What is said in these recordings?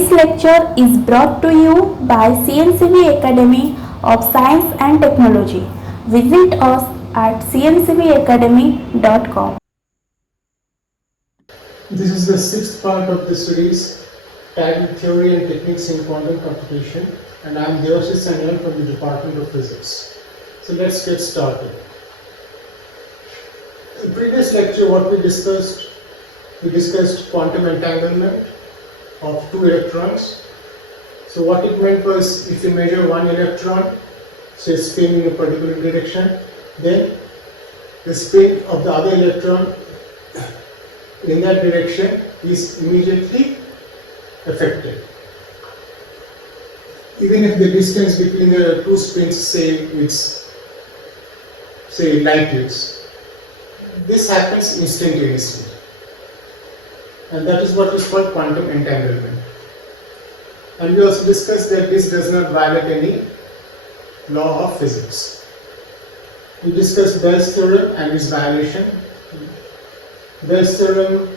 This lecture is brought to you by CNCB Academy of Science and Technology. Visit us at cncbacademy.com. This is the sixth part of the series titled Theory and Techniques in Quantum Computation, and I am Devashish Sanyal from the Department of Physics. So let's get started. In the previous lecture, what we discussed quantum entanglement of two electrons. So what it meant was, if you measure one electron, say spin in a particular direction, then the spin of the other electron in that direction is immediately affected. Even if the distance between the two spins, say light years, this happens instantaneously. And that is what is called quantum entanglement. And we also discussed that this does not violate any law of physics. We discussed Bell's theorem and its violation. Bell's theorem,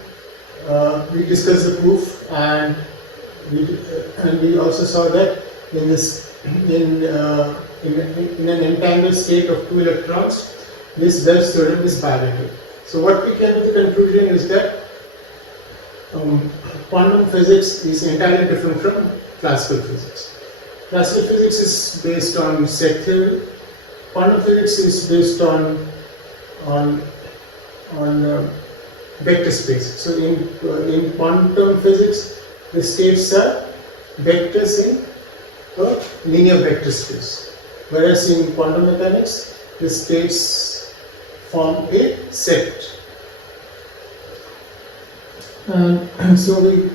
we discussed the proof, and we also saw that in an entangled state of two electrons, this Bell's theorem is violated. So what we came to the conclusion is that quantum physics is entirely different from classical physics. Classical physics is based on set theory. Quantum physics is based on vector space. So in quantum physics, the states are vectors in a linear vector space, whereas in quantum mechanics, the states form a set. So we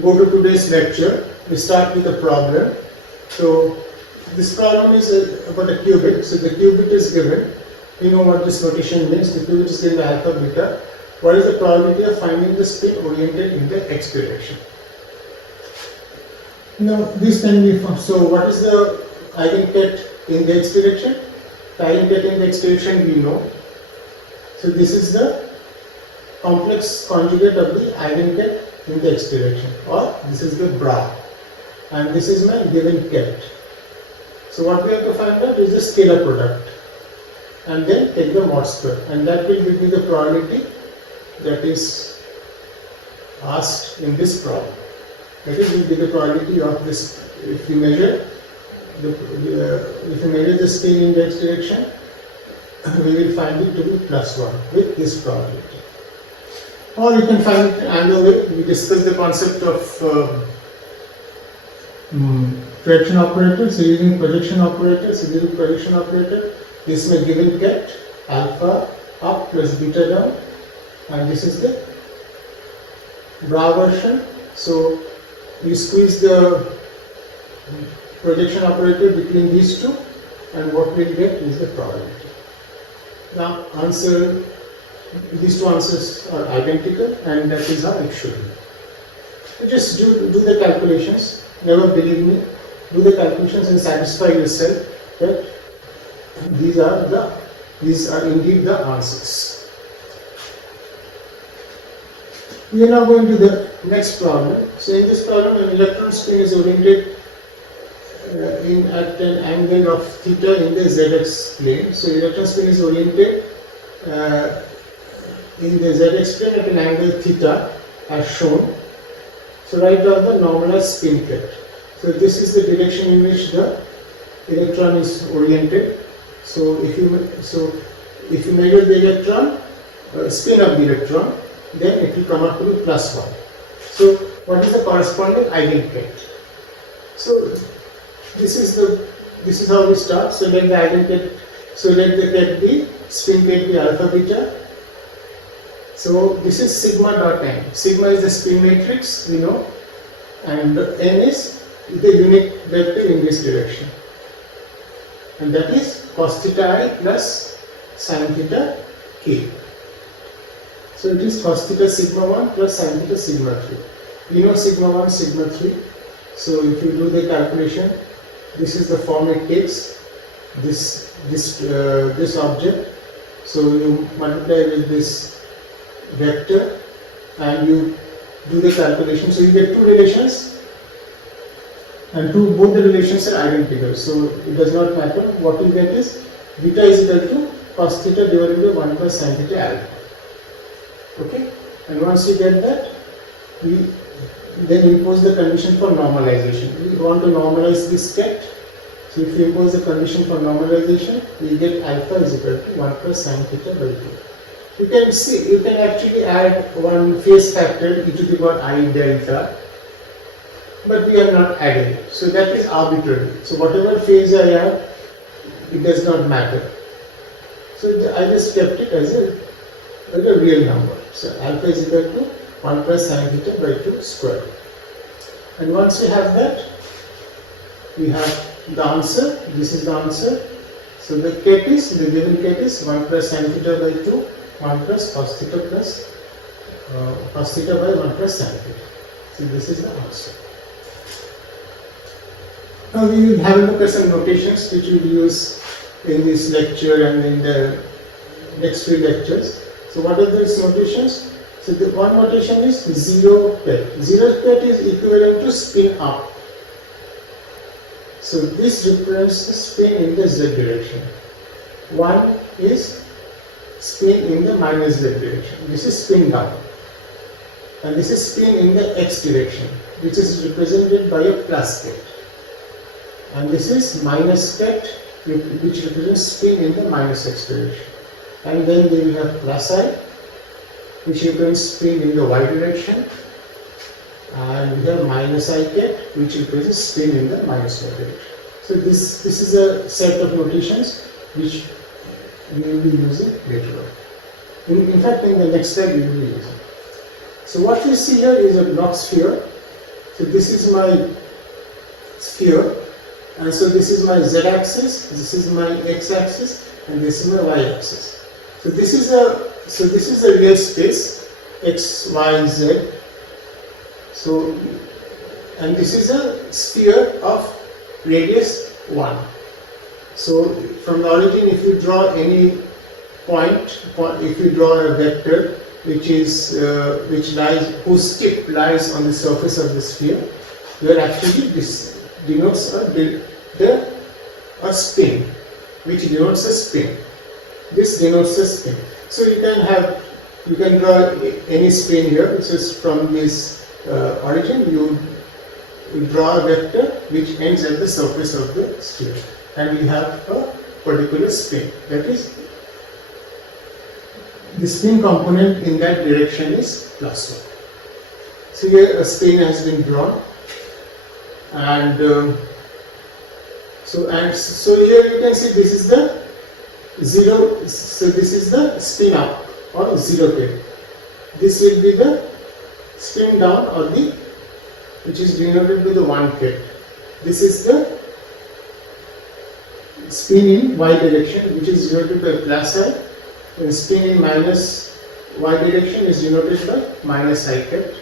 go to today's lecture. We start with a problem. So this problem is about a qubit. So the qubit is given. You know what this notation means. The qubit is given alpha beta. What is the probability of finding the spin oriented in the x direction? Now this can be found. So what is the eigenket in the x direction? The eigenket in the x direction we know. So this is the complex conjugate of the eigenket in the x direction, or this is the bra, and this is my given ket. So what we have to find out is the scalar product, and then take the mod square, and that will give me the probability that is asked in this problem. That is, will be the probability of this. If you measure the spin in the x direction, we will find it to be +1 with this probability. Or you can find it another way. We discussed the concept of projection operator. So using projection operator, this is my given ket, alpha up plus beta down, and this is the bra version. So you squeeze the projection operator between these two, and what we'll get is the probability. Now these two answers are identical, and that is how it should be. So just do the calculations. Never believe me. Do the calculations and satisfy yourself that these are indeed the answers. We are now going to the next problem. So in this problem, an electron spin is oriented at an angle of theta in the zx plane. So electron spin is oriented in the zx plane at an angle theta as shown. So write down the normalized spin ket. So this is the direction in which the electron is oriented. So if you measure the electron, spin of the electron, then it will come up to be +1. So what is the corresponding eigenket? So this is how we start. So let the eigenket, let the ket be, spin ket be alpha beta. So this is sigma dot n. Sigma is the spin matrix, we know, and n is the unit vector in this direction, and that is cos theta I plus sin theta k. So it is cos theta sigma 1 plus sin theta sigma 3. We know sigma 1, sigma 3. So if you do the calculation, this is the form it takes. This object. So you multiply with this vector, and you do the calculation. So you get two relations, and both the relations are identical. So it does not matter. What you get is beta is equal to cos theta divided by 1 plus sin theta alpha. Okay, and once you get that, we then impose the condition for normalization. We want to normalize this ket. So if you impose the condition for normalization, we get alpha is equal to 1 plus sin theta by 2. You can see, you can actually add one phase factor e to the power I delta, but we are not adding it. So that is arbitrary. So whatever phase I have, it does not matter. So I just kept it as a real number. So alpha is equal to 1 plus sin theta by 2 square. And once we have that, we have the answer. This is the answer. So the given ket is 1 plus sin theta by 2, 1 plus cos theta by 1 plus sin theta. So this is the answer. Now we will have a look at some notations which we will use in this lecture and in the next few lectures. So what are these notations? So the one notation is zero ket. Zero ket is equivalent to spin up. So this represents the spin in the z direction. One is spin in the minus z direction. This is spin down. And this is spin in the x direction, which is represented by a plus ket. And this is minus ket, which represents spin in the minus x direction. And then we have plus I, which represents spin in the y direction. And we have minus I ket, which represents spin in the minus y direction. So this is a set of notations which we will be using later on. In fact, in the next slide we will be using. So what we see here is a Bloch sphere. So this is my sphere, and so this is my z-axis, this is my x-axis, and this is my y-axis. So this is a real space x, y, z. So, and this is a sphere of radius 1. So from the origin, if you draw any point, if you draw a vector whose tip lies on the surface of the sphere, where actually this denotes a spin, which denotes a spin. This denotes a spin. So you can draw any spin here, which is from this origin. You draw a vector which ends at the surface of the sphere, and we have a particular spin. That is, the spin component in that direction is plus 1. So here a spin has been drawn, and so here you can see this is the zero. So this is the spin up or zero ket. This will be the spin down or which is denoted by the 1 ket. This is the spin in y direction, which is denoted by plus I, and spin in minus y direction is denoted by minus I ket,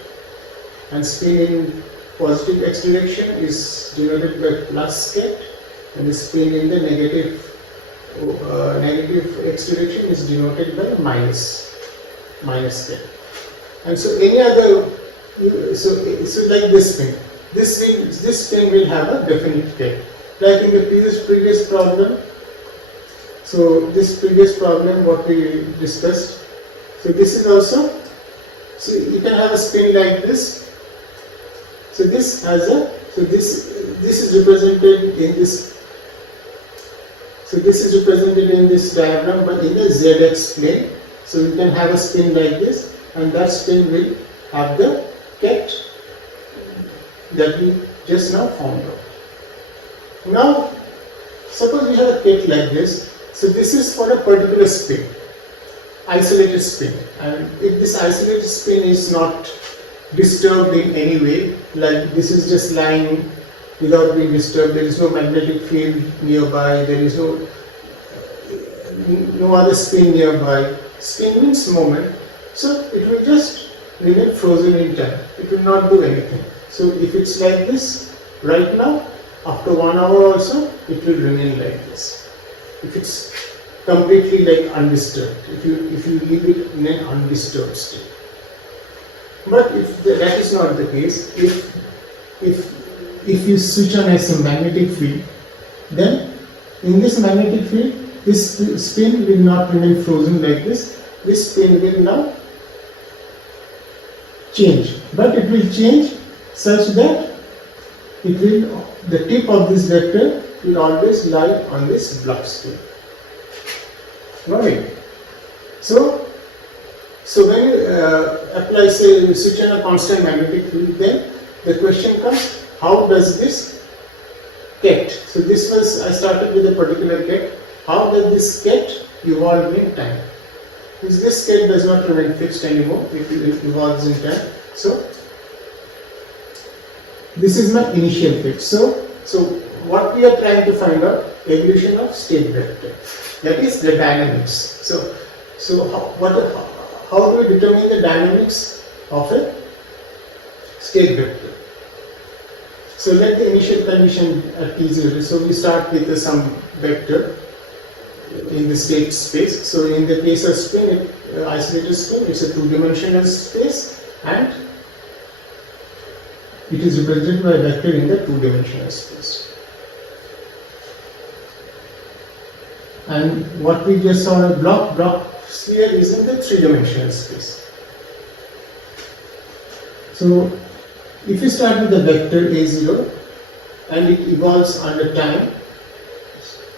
and spin in positive x direction is denoted by plus ket, and the spin in the negative x direction is denoted by minus ket. And so any other, so like this spin will have a definite ket. Like in the previous problem. So this previous problem what we discussed. So this is also, so you can have a spin like this. So this is represented in this. So this is represented in this diagram, but in the zx plane. So you can have a spin like this, and that spin will have the ket that we just now found out. Now, suppose we have a ket like this. So this is for a particular spin, isolated spin, and if this isolated spin is not disturbed in any way, like this is just lying without being disturbed, there is no magnetic field nearby, there is no other spin nearby. Spin means moment, so it will just remain frozen in time. It will not do anything. So if it's like this right now, after 1 hour also, it will remain like this. If it's completely like undisturbed, if you leave it in an undisturbed state. But if that is not the case, if you switch on as a magnetic field, then in this magnetic field, this spin will not remain frozen like this. This spin will now change, but it will change such that the tip of this vector will always lie on this Bloch spin. Right. So when you apply, say, you switch on a constant magnetic field, then the question comes, how does this ket? So this was, I started with a particular ket. How does this ket evolve in time? Because this ket does not remain fixed anymore, it evolves in time. So this is my initial ket. So what we are trying to find out, evolution of state vector. That is the dynamics. So how do we determine the dynamics of a state vector? So let the initial condition at t0. So we start with some vector in the state space. So in the case of spin, isolated spin, it's a two-dimensional space, and it is represented by a vector in the two-dimensional space. And what we just saw, a Bloch sphere is in the three-dimensional space. So if you start with the vector a0 and it evolves under time,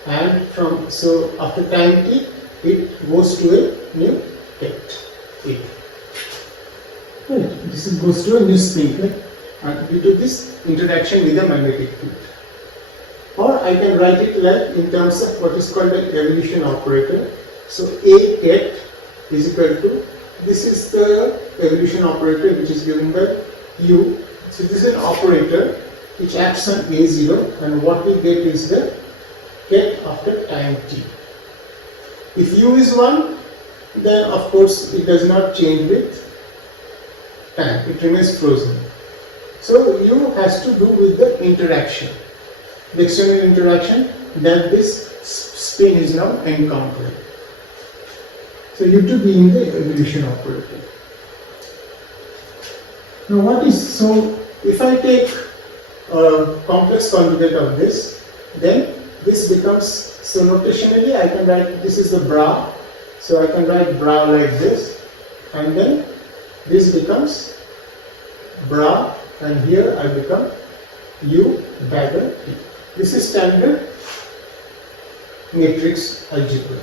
and so after time t, it goes to a new ket. Right. This goes to a new spin, right? Due to this interaction with the magnetic field. Or I can write it like in terms of what is called the evolution operator. So a ket is equal to, this is the evolution operator which is given by u. So this is an operator which acts on a0, and what we get is the ket after time t. If u is 1, then of course it does not change with time, it remains frozen. So u has to do with the interaction, the external interaction that this spin is now encountering. So u to be in the evolution operator. Now what is, so if I take a complex conjugate of this, then this becomes, so notationally I can write, this is the bra, so I can write bra like this, and then this becomes bra, and here I become u dagger t. This is standard matrix algebra.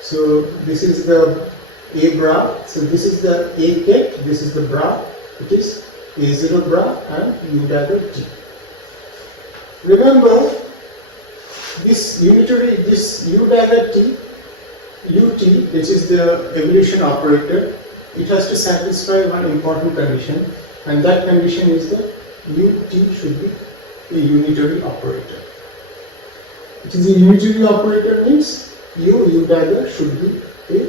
So this is the a bra, so this is the a ket, this is the bra, it is a0 bra and u dagger t. Remember, this unitary, this u dagger t, ut, which is the evolution operator, it has to satisfy one important condition, and that condition is that ut should be a unitary operator. It is a unitary operator means u dagger should be a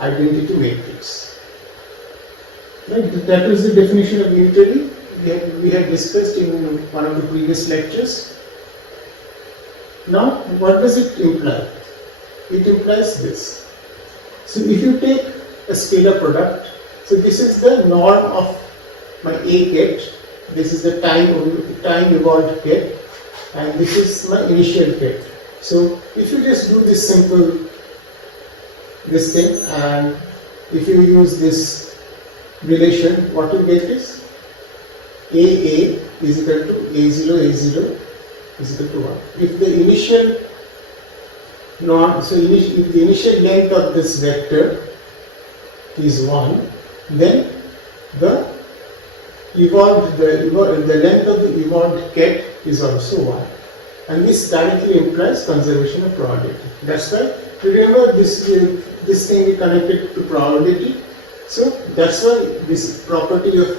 identity matrix. Right? That was the definition of unitary we had discussed in one of the previous lectures. Now, what does it imply? It implies this. So, if you take a scalar product, so this is the norm of my a ket, this is the time evolved ket, and this is my initial ket. So, if you just do this simple, this thing, and if you use this relation, what you get is AA is equal to A0 is equal to 1. If the initial norm, so if the initial length of this vector is 1, then the length of the evolved ket is also 1. And this directly implies conservation of probability. That's why, remember this thing is connected to probability. So that's why this property of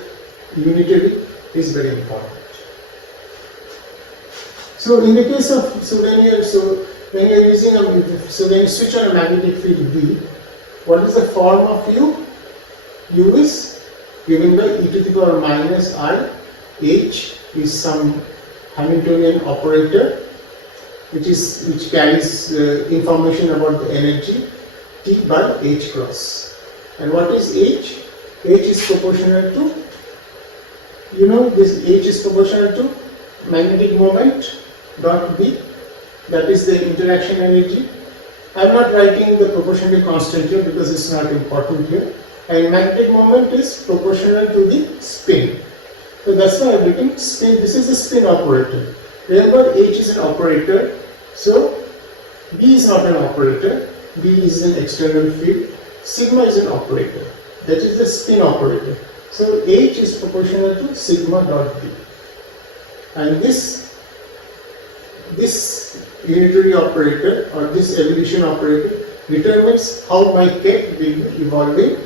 unitary is very important. So in the case of, when you switch on a magnetic field B, what is the form of U? U is given by e to the power minus I, H is some Hamiltonian operator which carries information about the energy T by H cross. And what is H? H is proportional to, you know, this H is proportional to magnetic moment dot B, that is the interaction energy. I am not writing the proportionality constant here because it's not important here. And magnetic moment is proportional to the spin. So that's why I am written spin. This is the spin operator. Remember, H is an operator. So B is not an operator. B is an external field. Sigma is an operator. That is the spin operator. So H is proportional to sigma dot B. And this unitary operator or this evolution operator determines how my ket will be evolving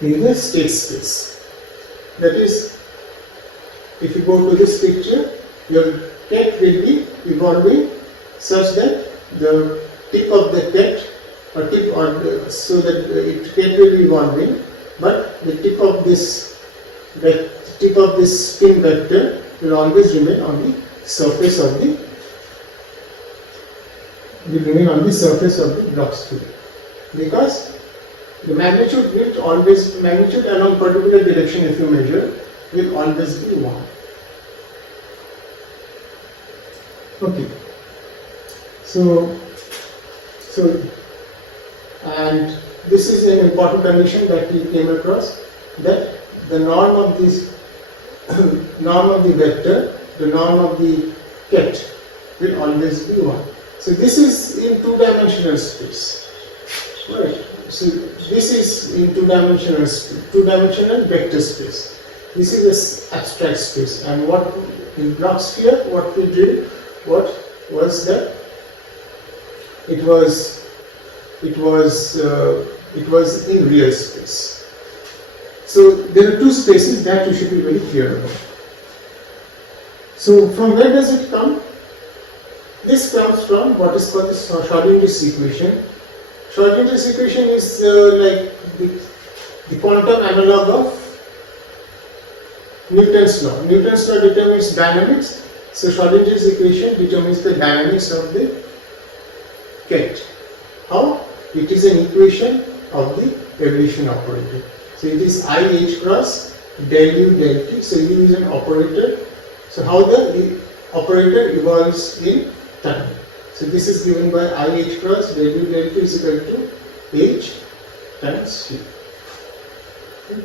in the state space. That is, if you go to this picture, your ket will be evolving such that the tip of the ket or tip or the, so that ket will be evolving, but the tip of this spin vector will always remain on the surface of the Bloch's field, because the magnitude along particular direction, if you measure, will always be 1. Okay. So and this is an important condition that we came across, that the norm of this norm of the vector, the norm of the ket will always be 1. So this is in two-dimensional space, right? So this is in two-dimensional vector space. This is an abstract space, and what in Bloch's sphere, what we did, what was that it was in real space. So there are two spaces that you should be very clear about. So from where does it come? This comes from what is called the Schrödinger's equation. Schrödinger's equation is like the quantum analog of Newton's law. Newton's law determines dynamics, so Schrödinger's equation determines the dynamics of the ket. How? It is an equation of the evolution operator. So it is IH cross del U del T. So U is an operator. So how the operator evolves in time. So this is given by IH cross del U del T is equal to H times U.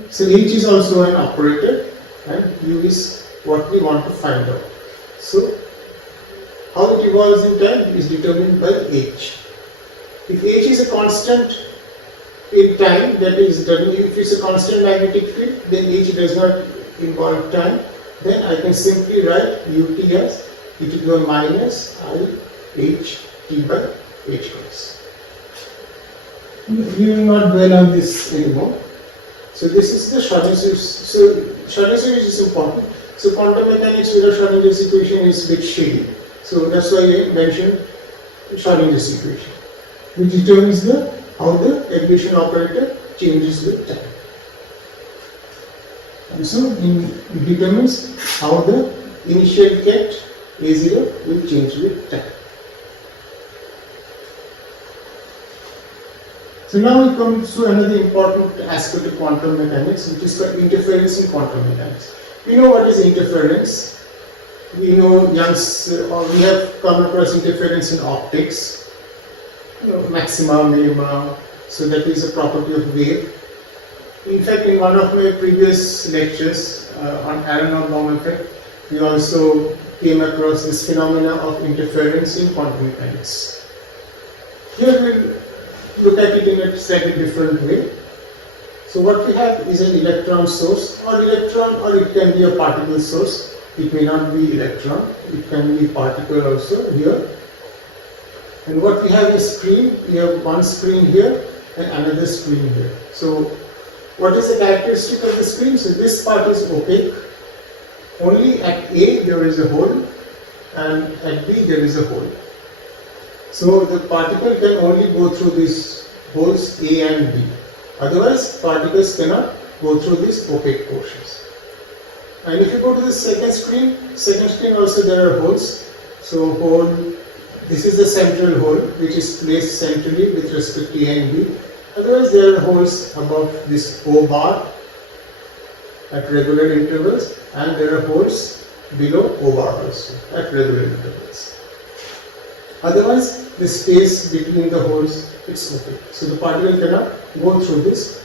So H is also an operator and U is what we want to find out. So how it evolves in time is determined by H. If H is a constant in time, that is, if it's a constant magnetic field, then H does not involve time. Then I can simply write Ut as e to the power minus I H T by H cross. We will not dwell on this anymore. So this is the Schrödinger's. So Schrödinger's is important. So quantum mechanics without Schrödinger's equation is a bit shady. So that's why I mentioned Schrödinger's equation, which determines how the evolution operator changes with time. And so it determines how the initial ket A0 will change with time. So now we come to another important aspect of quantum mechanics, which is called interference in quantum mechanics. We know what is interference. We know we have come across interference in optics. Maxima, minima, so that is a property of wave. In fact, in one of my previous lectures on Aronoff bomb effect, we also came across this phenomena of interference in quantum mechanics. Here we'll look at it in a slightly different way. So what we have is an electron source, or it can be a particle source. It may not be electron, it can be particle also here. And what we have is screen. We have one screen here and another screen here. So what is the characteristic of the screen? So this part is opaque. Only at A there is a hole and at B there is a hole. So the particle can only go through these holes A and B. Otherwise particles cannot go through these opaque portions. And if you go to the second screen also there are holes. So this is the central hole which is placed centrally with respect to A and B, Otherwise there are holes above this O bar at regular intervals, and there are holes below O bar also at regular intervals. Otherwise the space between the holes, it's opaque. So the particle cannot go through this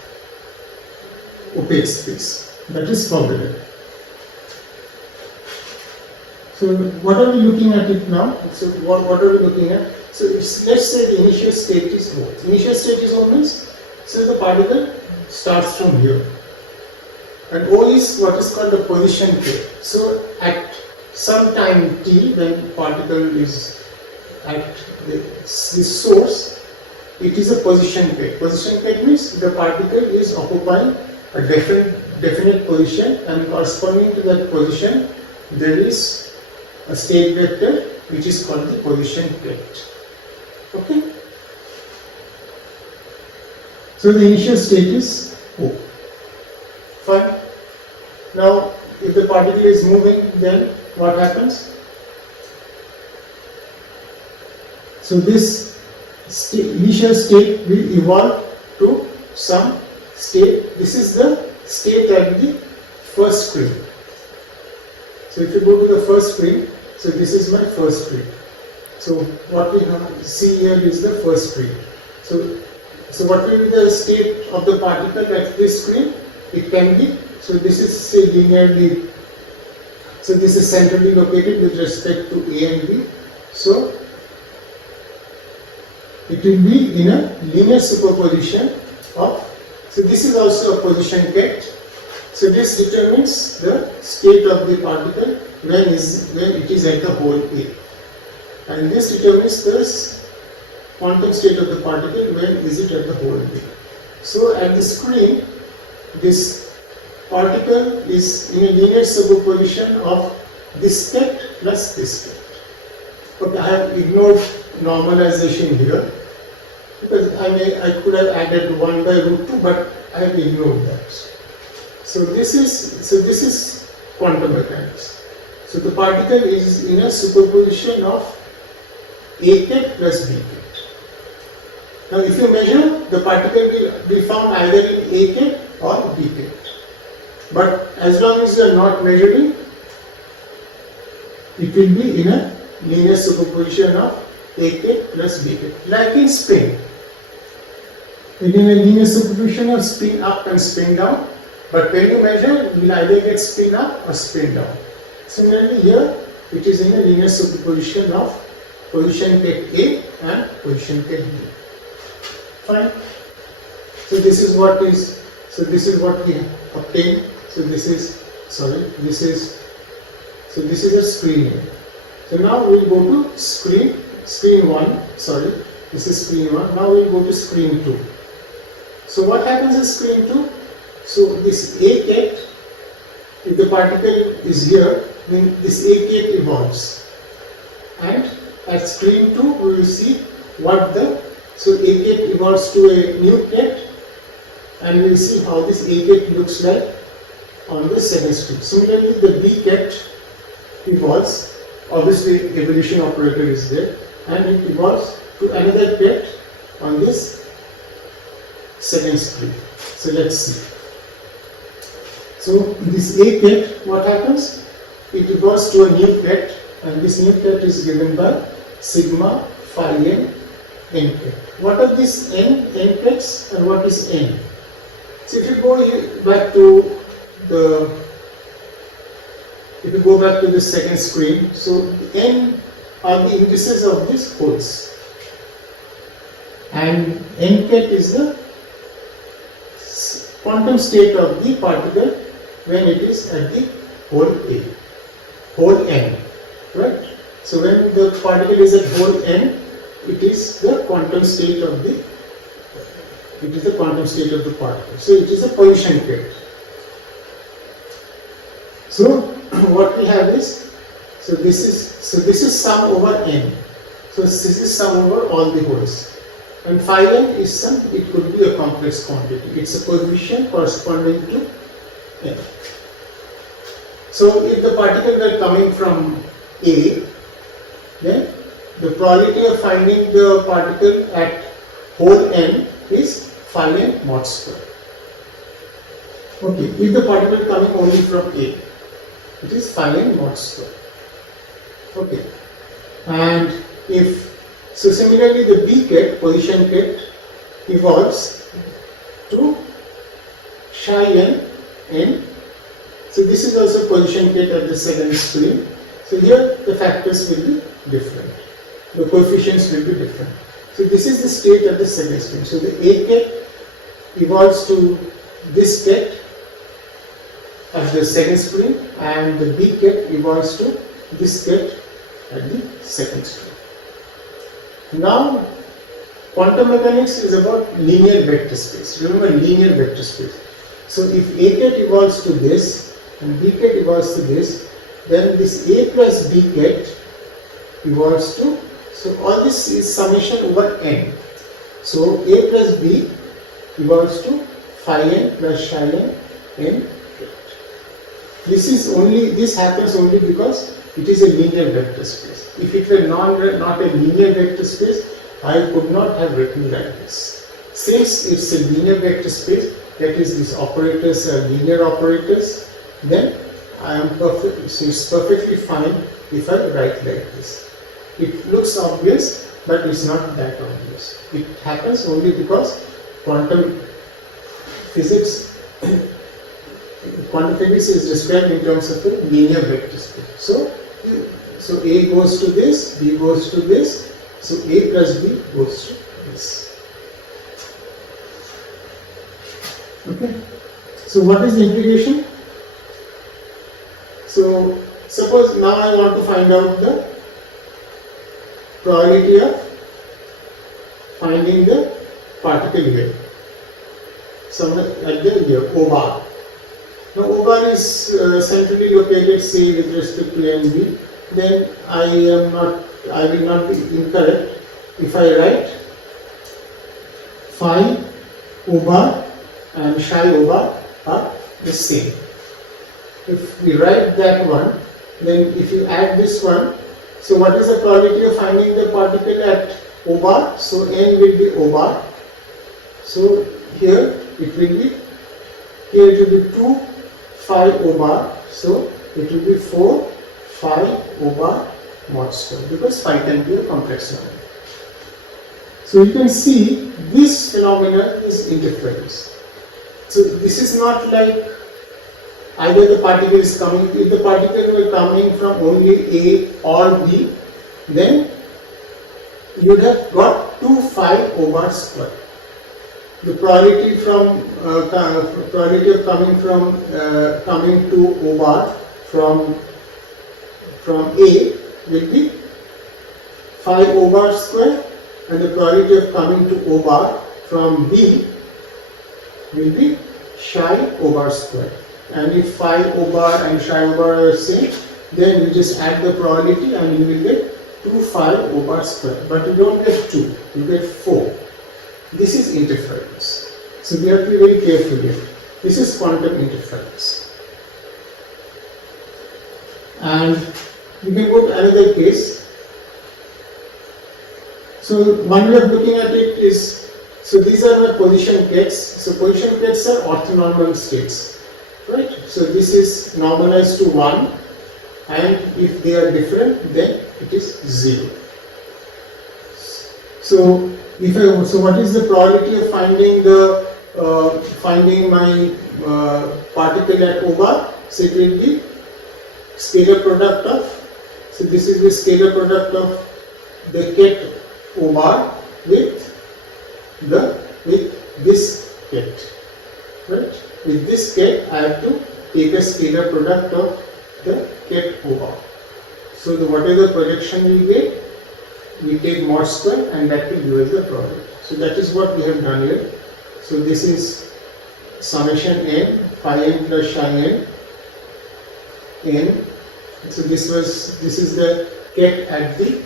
opaque space. That is forbidden. So what are we looking at it now? So what are we looking at? So let's say the initial state is O. Initial state is O means, so the particle starts from here. And O is what is called the position K. So at some time t, when particle is at this source, it is a position K. Position K means the particle is occupying a definite position, and corresponding to that position there is a state vector which is called the position vector. Okay? So the initial state is O. Fine. Now if the particle is moving, then what happens? So this initial state will evolve to some state. This is the state at the first screen. So if you go to the first screen, so this is my first screen. So what we see here is the first screen. So what will be the state of the particle at this screen? It can be, so this is say linearly, so this is centrally located with respect to A and B. So it will be in a linear superposition of, so this is also a position vector. So this determines the state of the particle when it is at the hole A, and this determines the quantum state of the particle when is it at the hole B. So at the screen, this particle is in a linear superposition of this state plus this state. Okay, I have ignored normalization here because I could have added 1 by root 2, but I have ignored that. So this is quantum mechanics. So the particle is in a superposition of A ket plus B ket. Now if you measure, the particle will be found either in A ket or B ket. But as long as you are not measuring, it will be in a linear superposition of A ket plus B ket. Like in spin. In a linear superposition of spin up and spin down. But when you measure, you will either get spin up or spin down. Similarly here, it is in a linear superposition of position ket A and position ket B. Fine. So this is what we obtain. So this is a screen. So now we will go to screen 1. Sorry, this is screen 1. Now we will go to screen 2. So what happens in screen 2? So this A ket, if the particle is here, then this A ket evolves, and at screen 2 we will see what so A ket evolves to a new ket, and we will see how this A ket looks like on the second screen. Similarly the B ket evolves, obviously evolution operator is there, and it evolves to another ket on this second screen. So let's see. So this A ket, what happens? It evolves to a new ket, and this new ket is given by sigma phi n ket. What are these n kets and what is n? So if you go back to the second screen, so n are the indices of these holes, and n ket is the quantum state of the particle when it is at the hole A, hole n, right? So when the particle is at hole n, it is the quantum state of the particle. So it is a position ket. So what we have is, so this is sum over n. So this is sum over all the holes. And phi n is some, it could be a complex quantity. It's a position corresponding to n. So if the particles were coming from A, then the probability of finding the particle at hole n is phi n mod square. Okay, if the particle coming only from A, it is phi n mod square. Okay, and if so, similarly the B ket, position ket, evolves to psi n. So this is also position ket at the second screen. So here the factors will be different. The coefficients will be different. So this is the state at the second screen. So the A ket evolves to this ket at the second screen, and the B ket evolves to this ket at the second screen. Now, quantum mechanics is about linear vector space. Remember, linear vector space. So if A ket evolves to this and B ket evolves to this, then this A plus B ket evolves to, so all this is summation over n. So A plus B evolves to phi n plus psi n ket. This happens only because it is a linear vector space. If it were not a linear vector space, I could not have written like this. Since it's a linear vector space, that is, these operators are linear operators, then so it's perfectly fine if I write like this. It looks obvious, but it's not that obvious. It happens only because quantum physics is described in terms of a linear vector space. So A goes to this, B goes to this, so A plus B goes to this. Okay. So what is the implication? So suppose now I want to find out the probability of finding the particle here. Somewhere at the here, O bar. Now O bar is centrally located, say, with respect to A and B. Then I will not be incorrect if I write phi O bar and psi O bar are the same. If we write that one, then if you add this one, so what is the probability of finding the particle at O bar? So n will be O bar. So here it will be 2 phi O bar. So it will be 4 phi O bar mod square, because phi can be a complex number. So you can see this phenomenon is interference. So this is not like either the particle is coming, if the particle were coming from only A or B, then you would have got 2 phi O bar square. The probability of coming to O bar from A will be phi O bar square, and the probability of coming to O bar from B will be psi O bar square. And if phi O bar and psi O bar are the same, then you just add the probability and you will get 2 phi O bar square. But you don't get 2, you get 4. This is interference. So we have to be very careful here. This is quantum interference. And we can go to another case. So one way of looking at it is, so these are my position kets. So position kets are orthonormal states, right? So this is normalized to 1, and if they are different, then it is 0. So what is the probability of finding my particle at O bar? So it will be scalar product of, so this is the scalar product of the ket O bar with this ket, right? With this ket, I have to take a scalar product of the ket O bar. So whatever projection we get, we take mod square, and that will give us the probability. So that is what we have done here. So this is summation n, phi n plus psi n. So this is the ket at the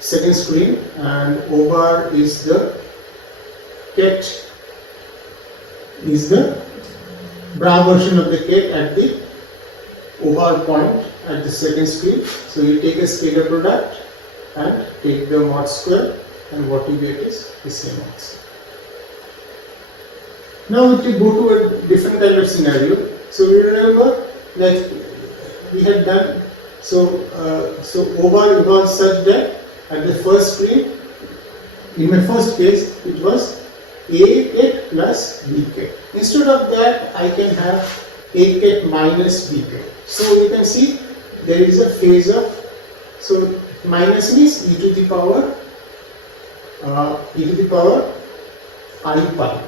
second screen, and O bar is the ket, is the bra version of the ket at the O bar point at the second screen. So you take a scalar product and take the mod square, and what you get is the same answer. Now we go to a different kind of scenario. So we remember that we had done so O bar evolves such that at the first screen, in my first case, it was A ket plus B ket. Instead of that, I can have A ket minus B ket. So you can see there is a phase of, so minus means e to the power I pi.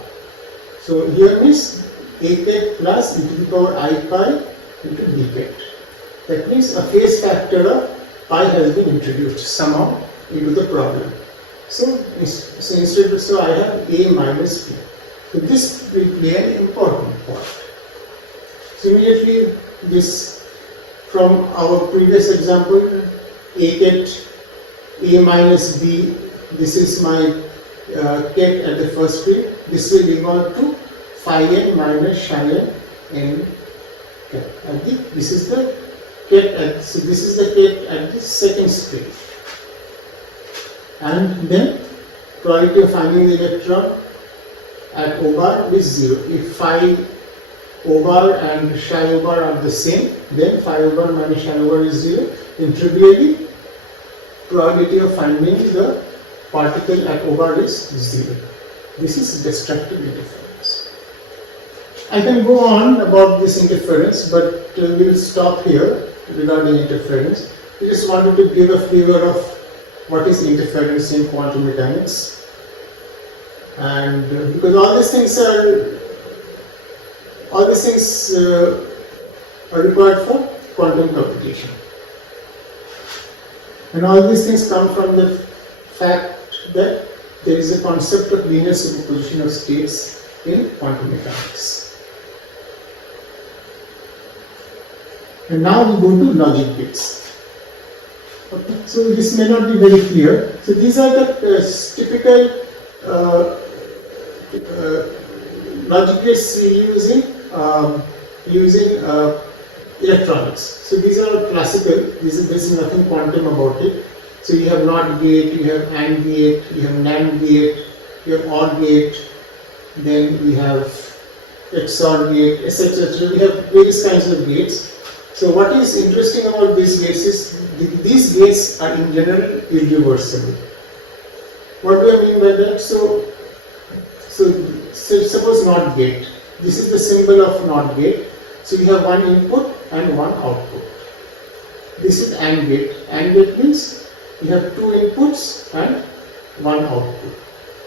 So here means A ket plus e to the power I pi into B ket. That means a phase factor of pi has been introduced somehow into the problem. So instead, so I have A minus B. So this will play an important part. So immediately this, from our previous example, A ket A minus B, this is my ket at the first screen. This will evolve to phi n minus psi n ket. This is the ket at, so this is the ket at the second screen. And then probability of finding the electron at O bar is 0. If phi O bar and psi O bar are the same, then phi O bar minus psi O bar is 0. Then trivially, probability of finding the particle at O bar is 0. This is destructive interference. I can go on about this interference, but we will stop here regarding interference. We just wanted to give a flavor of what is interference in quantum mechanics, and because all these things are required for quantum computation, and all these things come from the fact that there is a concept of linear superposition of states in quantum mechanics. And now we go to logic gates. Okay. So this may not be very clear. So these are the typical logic gates using electronics. So these are classical. There is nothing quantum about it. So you have NOT gate, you have AND gate, you have NAND gate, you have OR gate, then we have XOR gate, etc. We have various kinds of gates. So what is interesting about these gates is these gates are in general irreversible. What do I mean by that? So suppose NOT gate. This is the symbol of NOT gate. So you have one input and one output. This is AND gate. AND gate means you have two inputs and one output.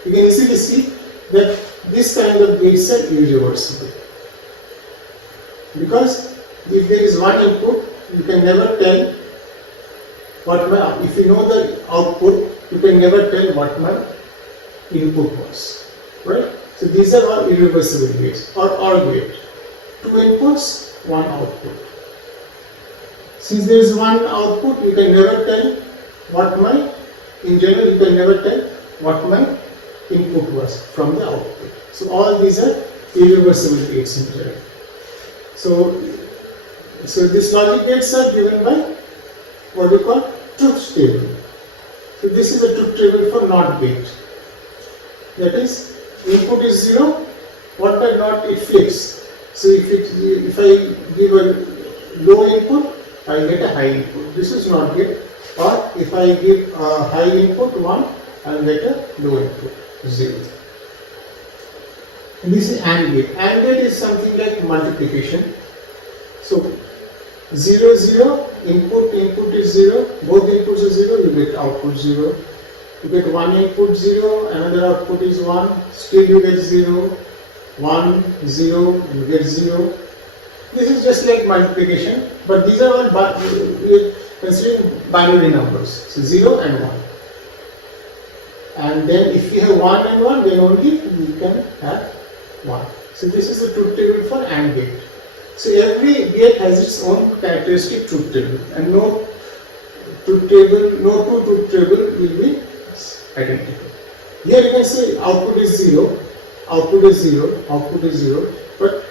You can easily see that this kind of gates are irreversible, because if there is one input, you can never tell what my, if you know the output, you can never tell what my input was, right? So these are all irreversible gates, or OR gate. Two inputs, one output. Since there is one output, you can never tell what my, in general, you can never tell what my input was from the output. So all these are irreversible gates in general. So these logic gates are given by what we call truth table. So this is a truth table for NOT gate. That is, input is 0. What by NOT? It flips. So if I give a low input, I get a high input. This is NOT gate. Or if I give a high input 1, I will get a low input 0. And this is AND gate. AND gate is something like multiplication. So 0, 0, input is 0, both inputs are 0, you get output 0. You get one input 0, another output is 1, still you get 0, 1, 0, you get 0. This is just like multiplication, but these are all considering binary numbers, so 0 and 1. And then if you have 1 and 1, then only you can have 1. So this is the truth table for AND gate. So every gate has its own characteristic truth table, and no two truth table will be identical. Here you can say output is 0, output is 0, output is 0, but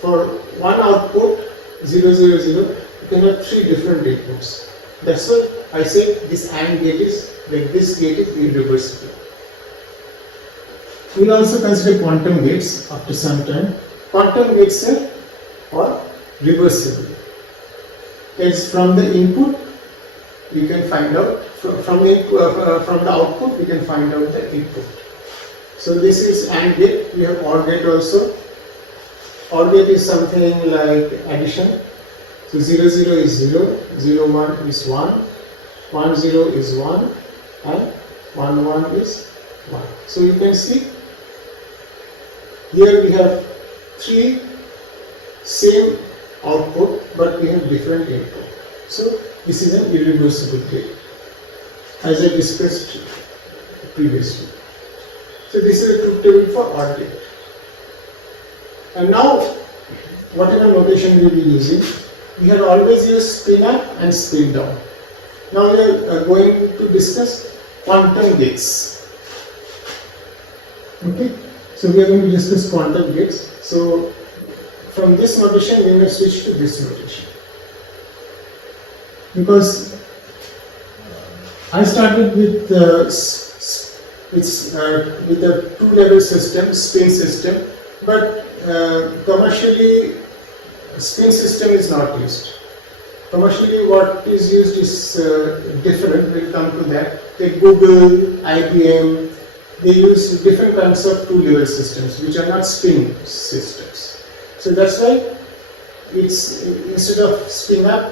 for one output 0, 0, 0, you can have 3 different inputs. That's why I say this AND gate is, like this gate is irreversible. we'll also consider quantum gates after some time. Quantum gates are reversible. It's from the input we can find out, from the output we can find out the input. So this is AND gate. We have OR gate also. OR gate is something like addition. So 0 0 is 0, 0 1 is 1, 1 0 is 1, and 1 1 is 1. So you can see here we have three same output, but we have different input. So this is an irreversible gate, as I discussed previously. So this is a truth table for OR gate. And now, whatever notation we will be using, we had always used spin up and spin down. Now we are going to discuss quantum gates. Okay, so we are going to discuss quantum gates. So from this notation, we may switch to this notation. Because I started with a two-level system, spin system, but commercially spin system is not used. Commercially what is used is different. We'll come to that. Take Google, IBM, they use different kinds of two-level systems which are not spin systems. So that's why it's instead of spin up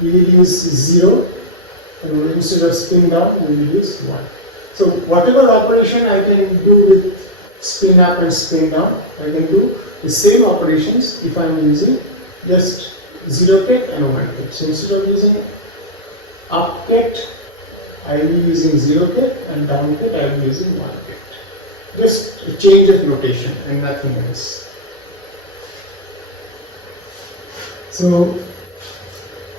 we will use 0, and instead of spin down we will use 1. So whatever operation I can do with spin up and spin down, I can do the same operations if I am using just 0 ket and 1 ket. So instead of using up ket, I will be using 0 ket, and down ket I will be using 1 ket. Just a change of notation and nothing else. So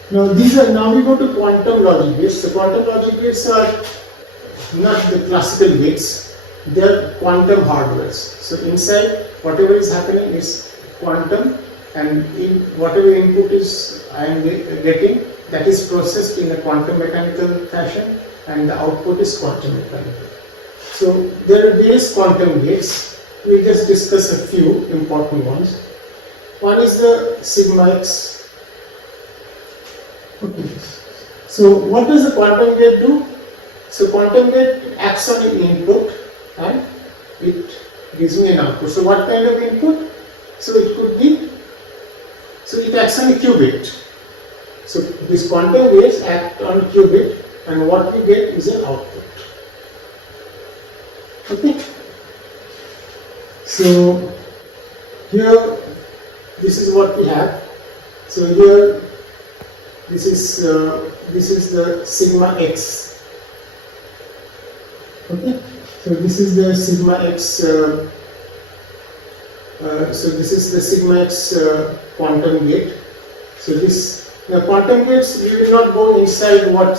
now we go to quantum logic gates. The quantum logic gates are not the classical gates, they are quantum hardwares. So inside whatever is happening is quantum, and in whatever input is I am getting, that is processed in a quantum mechanical fashion, and the output is quantum mechanical. So there are various quantum gates. We will just discuss a few important ones. One is the sigma X. Okay. So what does the quantum gate do? So quantum gate acts on an input and it gives me an output. So what kind of input? So it could be, so it acts on a qubit. So these quantum gates act on a qubit, and what we get is an output. Okay. So here this is what we have. So here this is the sigma X. Okay, so this is the sigma X. So this is the sigma X quantum gate. So the quantum gates, we will not go inside what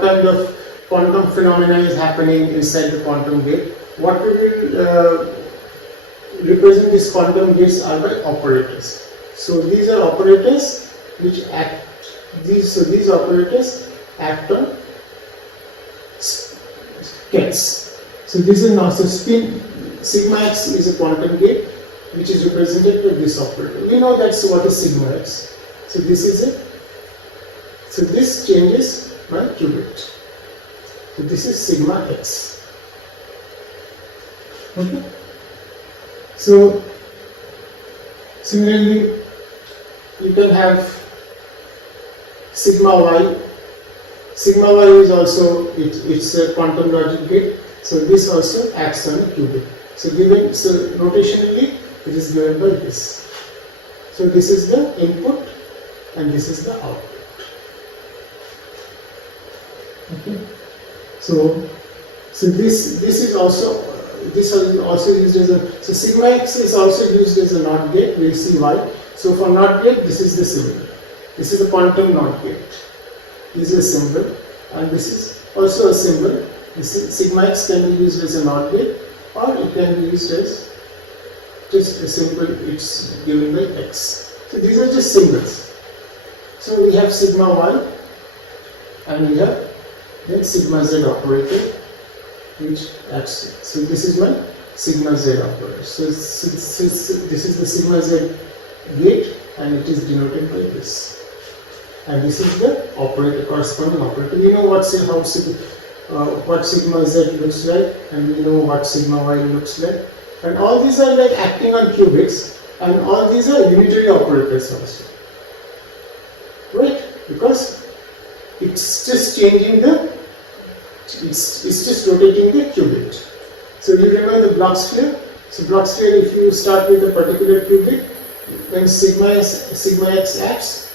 kind of quantum phenomena is happening inside the quantum gate. What we will represent these quantum gates are by operators. So these are operators which act. These operators act on gets. So this is now, so spin sigma X is a quantum gate which is represented by this operator. We know that's what is sigma X. So this is it. So this changes by qubit. So this is sigma X. Okay. So similarly, you can have sigma Y. Sigma Y is also it's a quantum logic gate. So this also acts on a qubit. So notationally it is given by this. So this is the input and this is the output. Okay. So this is also used as a, so sigma X is also used as a NOT gate. We will see why. So for NOT gate, this is the symbol. This is a quantum NOT gate. This is a symbol, and this is also a symbol. This is, sigma X can be used as a NOT gate, or it can be used as just a symbol. It's given by X. So these are just symbols. So we have sigma Y, and we have then sigma Z operator, which acts. So this is my sigma z operator. So this is the sigma z gate, and it is denoted by this. And this is the operator, corresponding operator. We know what sigma z looks like, and we know what sigma y looks like. And all these are like acting on qubits, and all these are unitary operators also. Right? Because it's just changing the, it's just rotating the qubit. So you remember the Bloch sphere? So Bloch sphere, if you start with a particular qubit, when sigma x acts,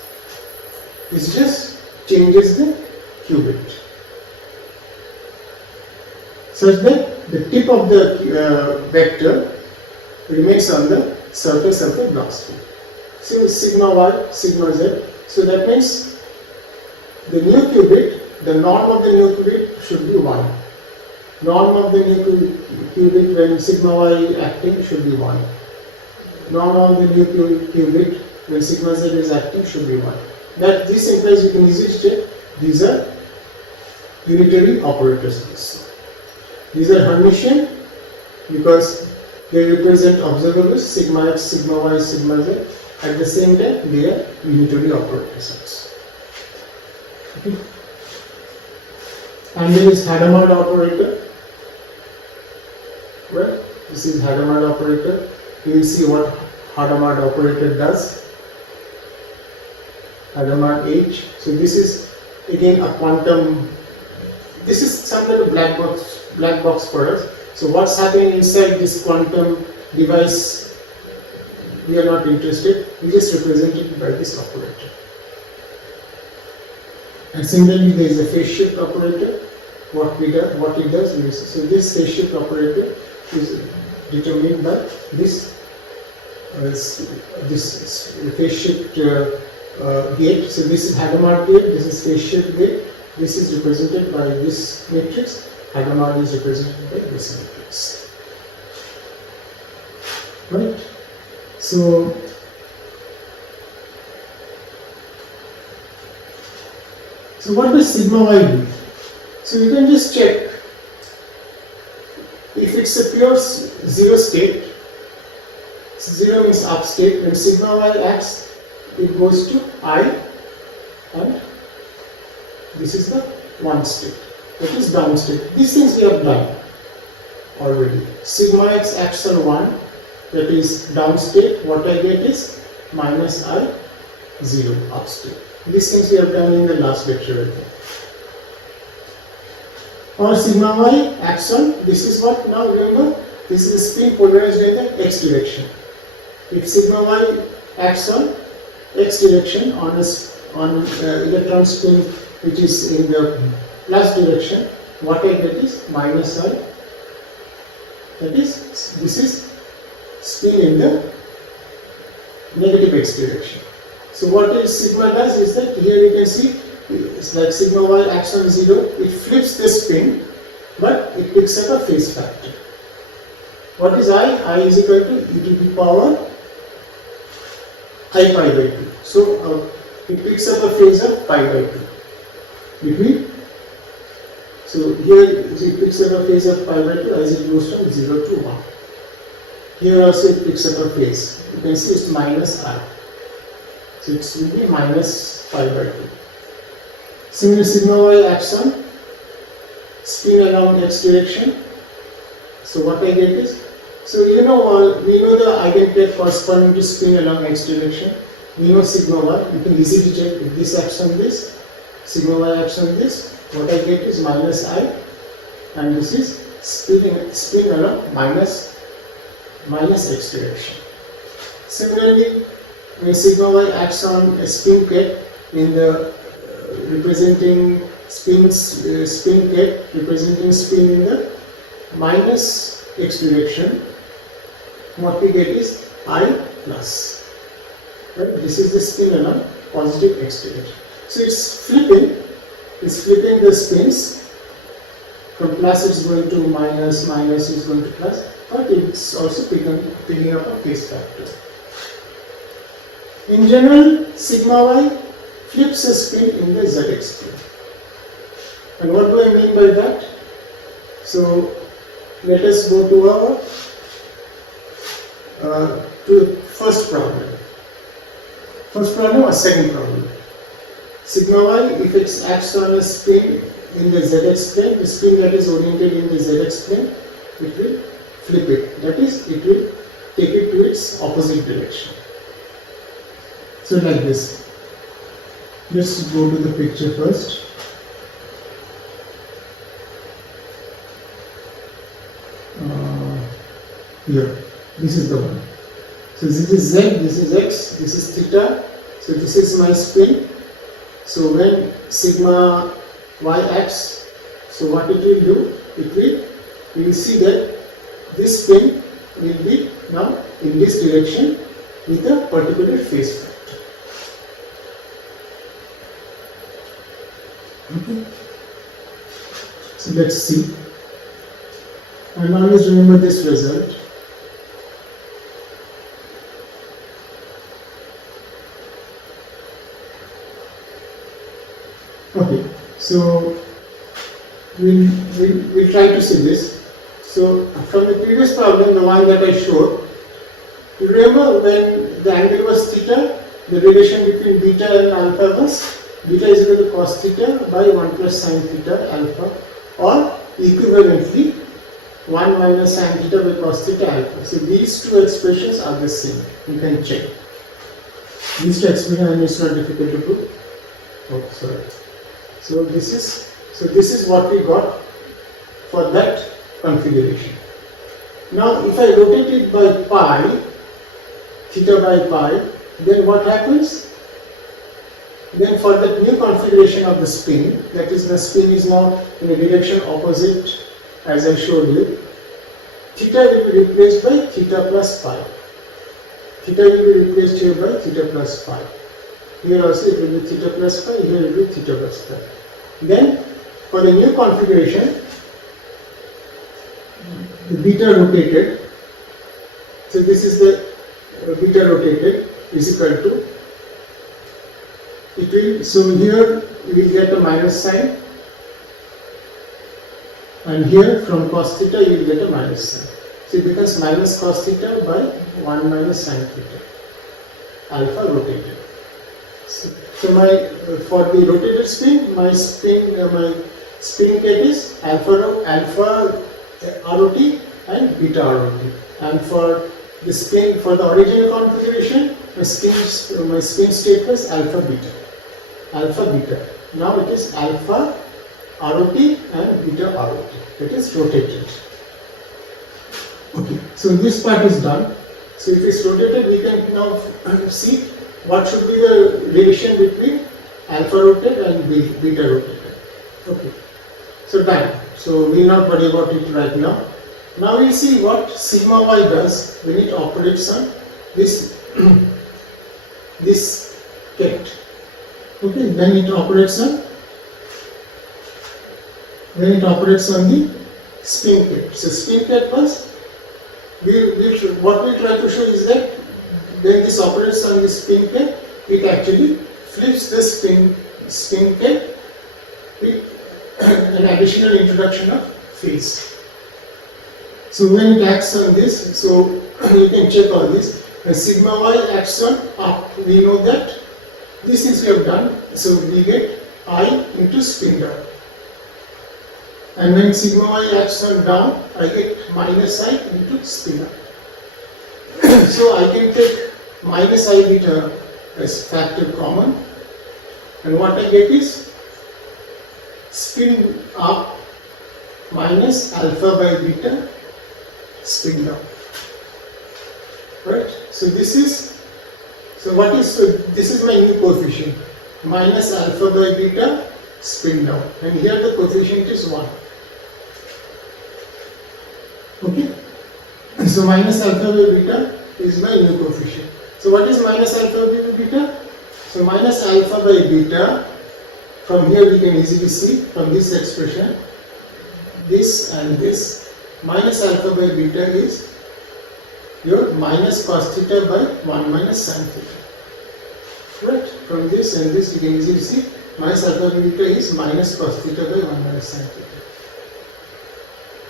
it just changes the qubit, such that the tip of the vector remains on the surface of the Bloch sphere. So sigma y, sigma z. So that means the new qubit, the norm of the new qubit should be 1. Norm of the new qubit when sigma y acting should be 1. Norm of the new qubit when sigma z is acting should be 1. That this implies you can easily check these are unitary operators also. These are Hermitian because they represent observables sigma x, sigma y, sigma z. At the same time, they are unitary operators also. Okay. And there is Hadamard operator. Well, this is Hadamard operator. You will see what Hadamard operator does. Hadamard H. So this is again a quantum. This is some kind of black box for us. So what's happening inside this quantum device? We are not interested. We just represent it by this operator. And similarly, there is a phase shift operator. What it does is, so this phase shift operator is determined by this phase shift gate. So this is Hadamard gate. This is phase shift gate. This is represented by this matrix. Hadamard is represented by this matrix. Right. So what does sigma y do? So you can just check if it's a pure zero state. Zero means up state. When sigma y acts, it goes to I, and this is the one state. That is down state. These things we have done already. Sigma x acts on 1. That is down state. What I get is minus I 0 up state. These things we have done in the last lecture. Or sigma y acts on, this is what now remember, this is the spin polarized in the x direction. If sigma y acts on x direction on electron spin which is in the plus direction, what I get is minus I. That is, this is spin in the negative x direction. So what is sigma does is that here you can see it's like sigma y acts on 0, it flips the spin, but it picks up a phase factor. What is I? I is equal to e to the power I pi by 2. So it picks up a phase of pi by 2 between. So here it picks up a phase of pi by 2 as it goes from 0 to 1. Here also it picks up a phase. You can see it's minus I. So it will be minus pi by 2. Similarly, sigma y acts on spin along x direction. So what I get is, so we know the eigenket corresponding to spin along x direction. We know sigma y. You can easily check if this acts on this, sigma y acts on this. What I get is minus I, and this is spin along minus x direction. Similarly, when sigma y acts on a spin ket in the representing spin ket representing spin in the minus x direction, what we get is I plus. Right? This is the spin along positive x direction. So it's flipping the spins. From plus it's going to minus, minus is going to plus, but it's also picking up a phase factor. In general, sigma y flips a spin in the zx plane. And what do I mean by that? So let us go to our to first problem. First problem or second problem. Sigma y, if it acts on a spin in the zx plane, the spin that is oriented in the zx plane, it will flip it. That is, it will take it to its opposite direction. So like this. Let's go to the picture first. Here, this is the one. So this is z, this is x, this is theta. So this is my spin. So when sigma y acts, so what it will do? You will see that this spin will be now in this direction with a particular phase factor. Okay. So let's see. And always remember this result. Okay, so we'll try to see this. So from the previous problem, the one that I showed, you remember when the angle was theta, the relation between beta and alpha was beta is equal to cos theta by 1 plus sin theta alpha, or equivalently 1 minus sin theta by cos theta alpha. So these two expressions are the same. You can check. These two expressions, it's not difficult to prove. Oh, sorry. So this is what we got for that configuration. Now if I rotate it by pi, theta by pi, then what happens? Then for that new configuration of the spin, that is the spin is now in a direction opposite as I showed you, theta will be replaced by theta plus pi. Theta will be replaced here by theta plus pi. Here also it will be theta plus pi, here it will be theta plus pi. Then for the new configuration, the beta rotated, so this is the beta rotated is equal to, it will, so here you will get a minus sign, and here from cos theta you will get a minus sign. So it becomes minus cos theta by 1 minus sin theta, alpha rotated. So my for the rotated spin, my spin ket is alpha ROT and beta ROT. And for the spin, for the original configuration, my spin state was alpha beta. Now it is alpha ROT and beta ROT. That is rotated. Okay, so this part is done. So if it's rotated, we can now see what should be the relation between alpha rotated and beta rotated. Okay, so done. So we will not worry about it right now. Now we see what sigma y does when it operates on this this ket. Okay, then it operates on the spin ket. So spin ket was what we try to show is that when this operates on the spin ket, it actually flips the spin ket with an additional introduction of phase. So when it acts on this, so you can check all this. When sigma y acts on up, we know that these things we have done. So we get I into spin down. And when sigma y acts on down, I get minus I into spin up. So I can take minus I beta as factor common, and what I get is spin up minus alpha by beta spin down. Right? So this is my new coefficient, minus alpha by beta spin down, and here the coefficient is 1. Okay, so minus alpha by beta is my new coefficient. So what is minus alpha by beta? So minus alpha by beta, from here we can easily see from this expression, this and this, minus alpha by beta is your minus cos theta by 1 minus sin theta. Right, from this and this you can easily see minus alpha by beta is minus cos theta by 1 minus sin theta.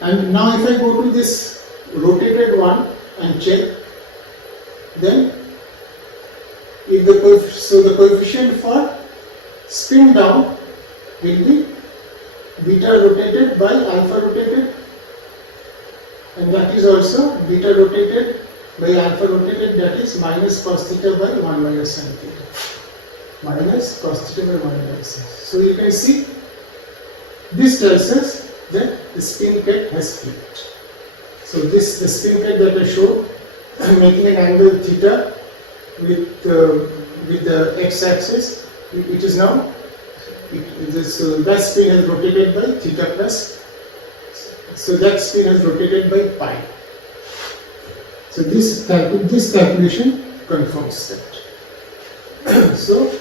And now if I go to this rotated one and check, then if the coefficient for spin down will be beta rotated by alpha rotated, and that is also beta rotated by alpha rotated, that is minus cos theta by 1 minus sin theta. Minus cos theta by 1 minus sin. So you can see this tells us that the spin ket has flipped. So the spin ket that I showed making an angle theta with the x-axis, it is now that spin has rotated by theta plus. So that spin has rotated by pi. So this calculation confirms that. So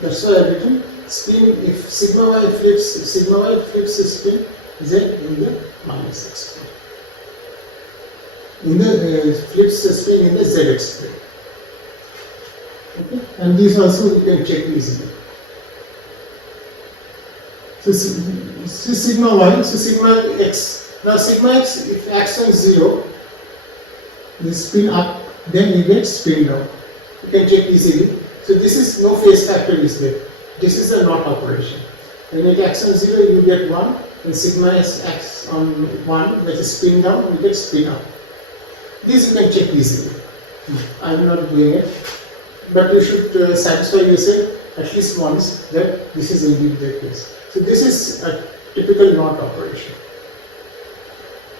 that's why I've written spin, if sigma y flips the spin z in the minus x plane. Flips the spin in the zx plane. Okay, and these also you can check easily. So sigma y, so sigma x. Now sigma x, if acts on 0, the spin up, then you get spin down. You can check easily. So this is no phase factor is there. This is a not operation. When it acts on 0, you get 1. When sigma s acts on 1, that is spin down, you get spin up. This you can check easily. I am not doing it. But you should satisfy yourself at least once that this is indeed the case. So this is a typical not operation.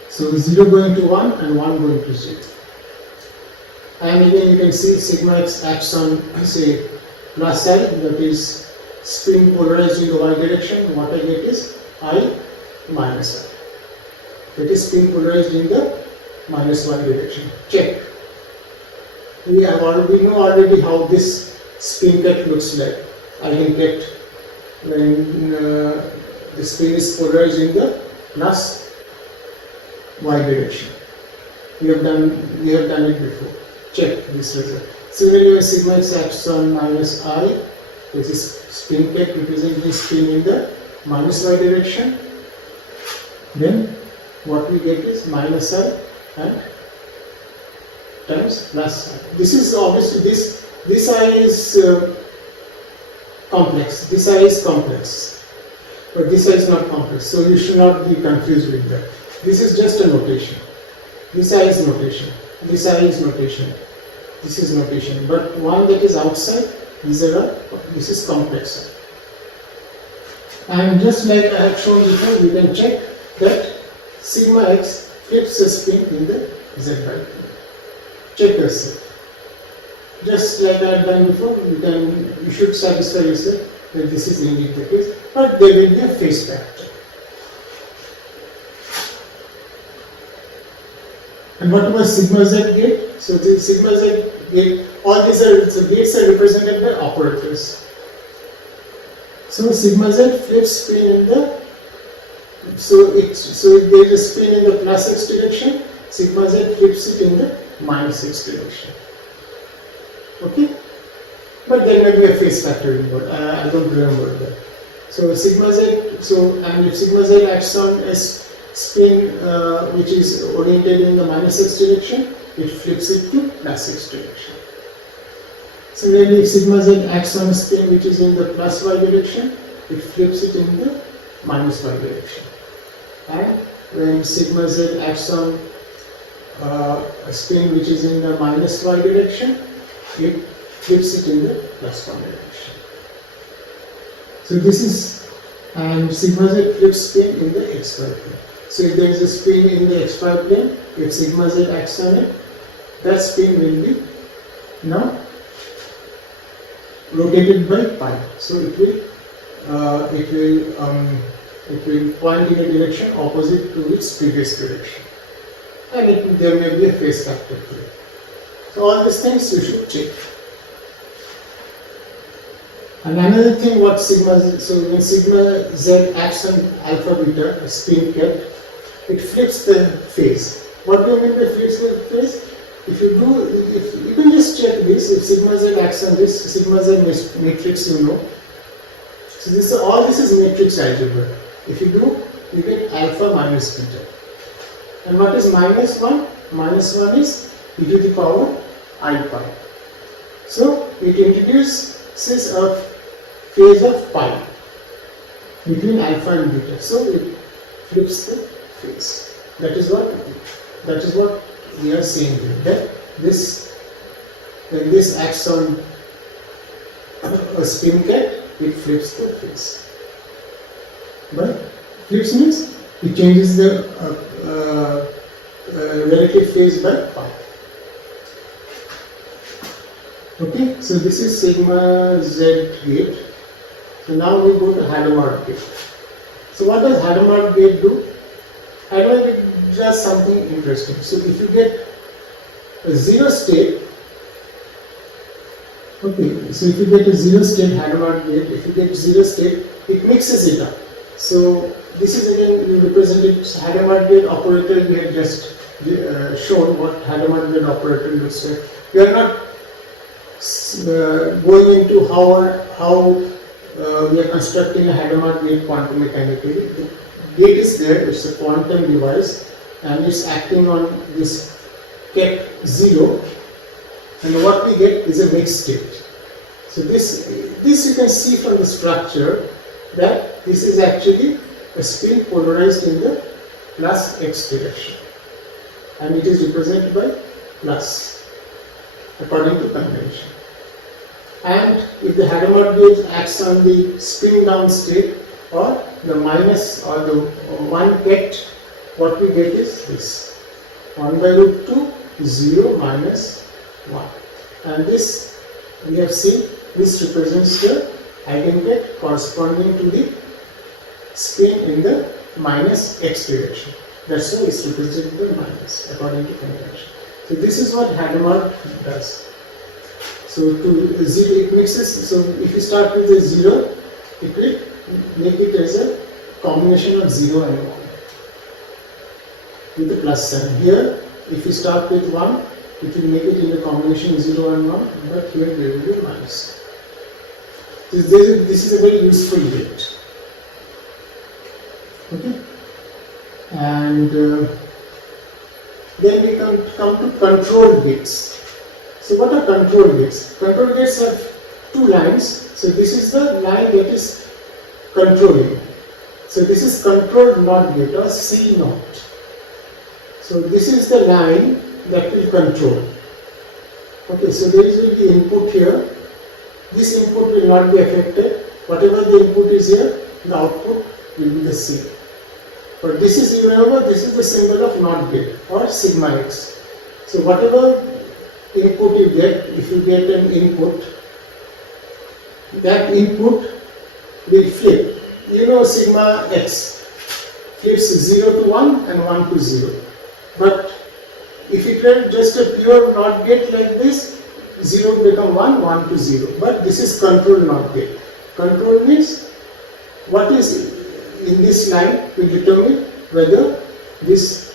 So 0 going to 1 and 1 going to 0. And again you can see sigma x acts on, say, plus I, that is spin polarized in the y direction. What I get is I minus I. That is spin polarized in the minus y direction. Check. We know already how this spin ket looks like. Eigenket when the spin is polarized in the plus y direction. We have done it before. Check this result. Similarly, when sigma x acts on minus I, which is spin ket representing spin in the minus y direction, then what we get is minus I and times plus I. This is obviously this I is complex. This I is complex, but this I is not complex. So you should not be confused with that. This is just a notation. This I is notation. This I is notation. This is notation. But one that is outside, this is complex. And just like I have shown before, you can check that sigma x flips the spin in the z by plane. Check yourself. Just like I had done before, you should satisfy yourself that this is indeed the case, but there will be a phase factor. And what about sigma z gate? So the sigma z gate, all these gates are represented by operators. So sigma z flips spin in the, so if there is a spin in the plus x direction, sigma z flips it in the minus x direction. Okay? But there may be a phase factor involved. I don't remember that. So sigma z, and if sigma z acts on a spin which is oriented in the minus x direction, it flips it to plus x direction. Similarly, if sigma z acts on a spin which is in the plus y direction, it flips it in the minus y direction. And when sigma z acts on a spin which is in the minus y direction, it flips it in the plus y direction. So this is, and sigma z flips spin in the xy plane. So if there is a spin in the xy plane, if sigma z acts on it, that spin will be now rotated by pi. So it will point in a direction opposite to its previous direction, and there may be a phase factor here. So all these things you should check. And another thing, what sigma z, so when sigma z acts on alpha beta, a spin ket, it flips the phase. What do you mean by flips the phase? If you can just check this, if sigma z acts on this sigma z matrix, you know. So all this is matrix algebra. If you do, you get alpha minus beta. And what is minus 1? Minus 1 is e to the power I pi. So it introduces a phase of pi between alpha and beta. So it flips the phase. That is what we are saying here. That when this acts on a spin cat, it flips the phase. But flips means it changes the relative phase by pi. Okay, so this is sigma z gate. So now we go to Hadamard gate. So what does Hadamard gate do? Hadamard gate does something interesting. So if you get a zero state, okay, so if you get a zero state Hadamard gate, if you get zero state, it mixes it up. So this is again represented Hadamard gate operator. We have just shown what Hadamard gate operator looks like. We are not going into how we are constructing a Hadamard gate quantum mechanically. The gate is there, it's a quantum device and it's acting on this ket 0, and what we get is a mixed state. So this you can see from the structure that this is actually a spin polarized in the plus x direction, and it is represented by plus according to convention. And if the Hadamard gate acts on the spin down state or the minus or the 1 ket, what we get is this 1 by root 2 0 minus 1, and this we have seen, this represents the eigenket corresponding to the spin in the minus x direction. That's why it's represented by minus according to convention. So this is what Hadamard does. So to 0 it mixes, so if you start with a 0, it will make it as a combination of 0 and 1 with the plus sign. Here if you start with 1, it will make it in a combination 0 and 1, but here there will be a minus. This is a very useful gate. Okay, and then we come to control gates. So what are control gates? Control gates have two lines. So this is the line that is controlling. So this is control NOT gate or C naught. So this is the line that will control. Okay, so there will be input here. This input will not be affected. Whatever the input is here, the output will be the same. But this is, you remember, this is the symbol of NOT gate or sigma x. So whatever input you get, if you get an input, that input will flip. You know sigma x flips 0 to 1 and 1 to 0. But if it were just a pure NOT gate like this, 0 will become 1, 1 to 0. But this is control NOT gate. Control means what is in this line will determine whether this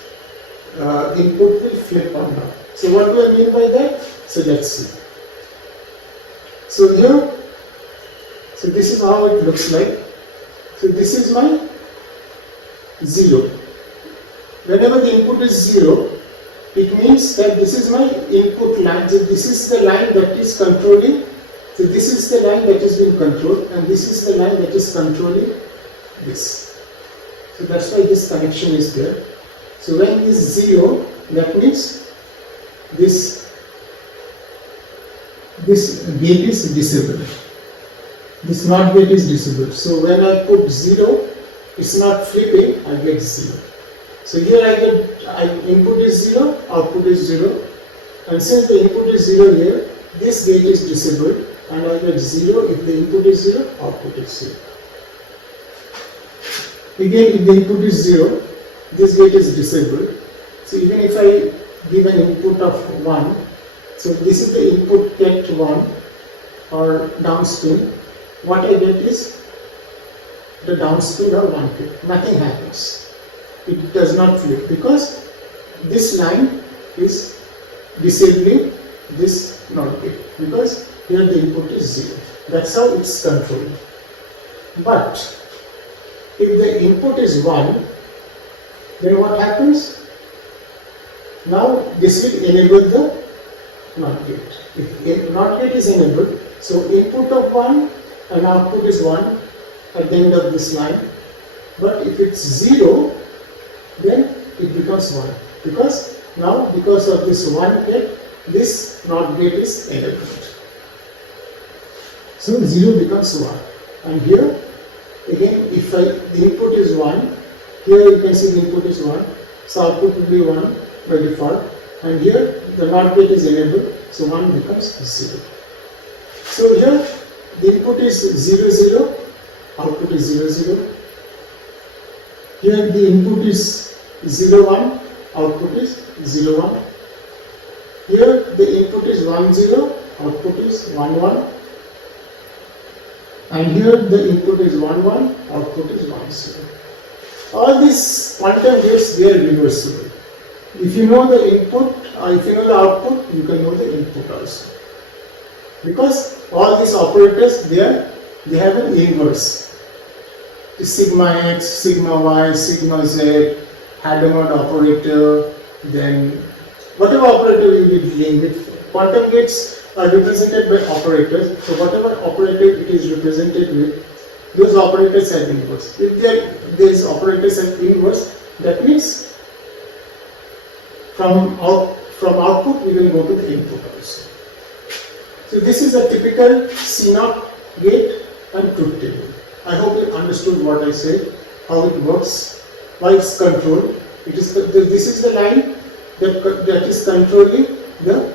input will flip or not. So what do I mean by that? So let's see. So here, so this is how it looks like. So this is my 0. Whenever the input is 0, it means that this is my input line. So this is the line that is controlling. So this is the line that is being controlled, and this is the line that is controlling this. So that's why this connection is there. So when it is 0, that means this gate is disabled. This NOT gate is disabled. So when I put 0, it's not flipping, I get 0. So here input is 0, output is 0, and since the input is 0 here, this gate is disabled and I get 0. If the input is 0, output is 0. Again, if the input is 0, this gate is disabled. So even if I give an input of 1, so this is the input ket 1 or downspin, what I get is the downspin or 1 ket. Nothing happens. It does not flip because this line is disabling this NOT gate, because here the input is 0. That's how it's controlled. But if the input is 1, then what happens? Now this will enable the NOT gate. If NOT gate is enabled, so input of 1 and output is 1 at the end of this line. But if it's 0, then it becomes 1. Because now, because of this 1 gate, this NOT gate is enabled. So 0 becomes 1. And here, again, if the input is 1, here you can see the input is 1, so output will be 1 by default. And here, the NOT gate is enabled, so 1 becomes 0. So here, the input is 0, 0, output is 0, 0. Here, the input is 0, 1, output is 0, 1. Here, the input is 1, 0, output is 1, 1. And here, the input is 1, 1, output is 1, 0. All these quantum gates, they are reversible. If you know the input, if you know the output, you can know the input also. Because all these operators, they have an inverse. The sigma x, sigma y, sigma z, Hadamard operator, then whatever operator you will be dealing with. Quantum gates are represented by operators. So whatever operator it is represented with, those operators have inverse. If these operators have inverse, that means from output we will go to the input also. So this is a typical C0 gate and truth table. I hope you understood what I said, how it works, why it's controlled. This is the line that is controlling the